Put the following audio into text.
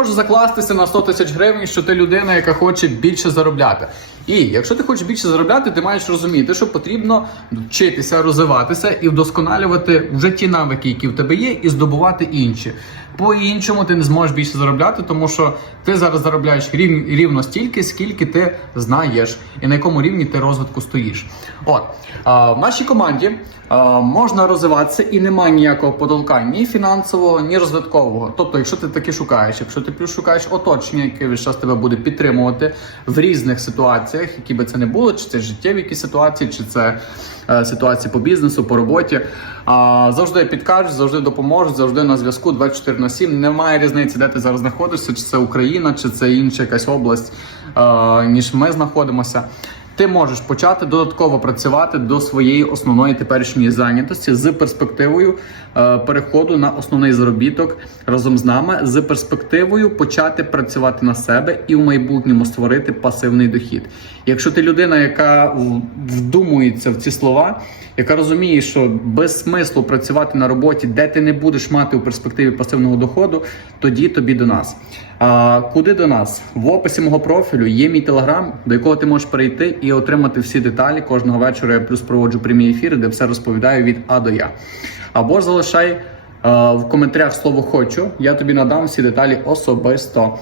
можеш закластися на 100 тисяч гривень, що ти людина, яка хоче більше заробляти. І якщо ти хочеш більше заробляти, ти маєш розуміти, що потрібно вчитися, розвиватися і вдосконалювати вже ті навики, які в тебе є, і здобувати інші. По-іншому ти не зможеш більше заробляти, тому що ти зараз заробляєш рів, рівно стільки, скільки ти знаєш, і на якому рівні ти розвитку стоїш. От а, в нашій команді а, можна розвиватися і немає ніякого потолка ні фінансового, ні розвиткового. Тобто, якщо ти таки шукаєш, якщо ти плюс шукаєш оточення, яке весь час тебе буде підтримувати в різних ситуаціях, які би це не було, чи це життєві якісь ситуації, чи це е, ситуації по бізнесу, по роботі. А, завжди підкажуть, завжди допоможуть, завжди на зв'язку 24 на 7. Немає різниці, де ти зараз знаходишся, чи це Україна, чи це інша якась область, е, ніж ми знаходимося. Ти можеш почати додатково працювати до своєї основної теперішньої зайнятості з перспективою е, переходу на основний заробіток разом з нами, з перспективою почати працювати на себе і в майбутньому створити пасивний дохід. Якщо ти людина, яка вдумується в ці слова, яка розуміє, що без смислу працювати на роботі, де ти не будеш мати у перспективі пасивного доходу, тоді тобі до нас. А куди до нас? В описі мого профілю є мій телеграм, до якого ти можеш перейти і отримати всі деталі. Кожного вечора я плюс проводжу прямі ефіри, де все розповідаю від А до Я. Або залишай в коментарях слово хочу. Я тобі надам всі деталі особисто.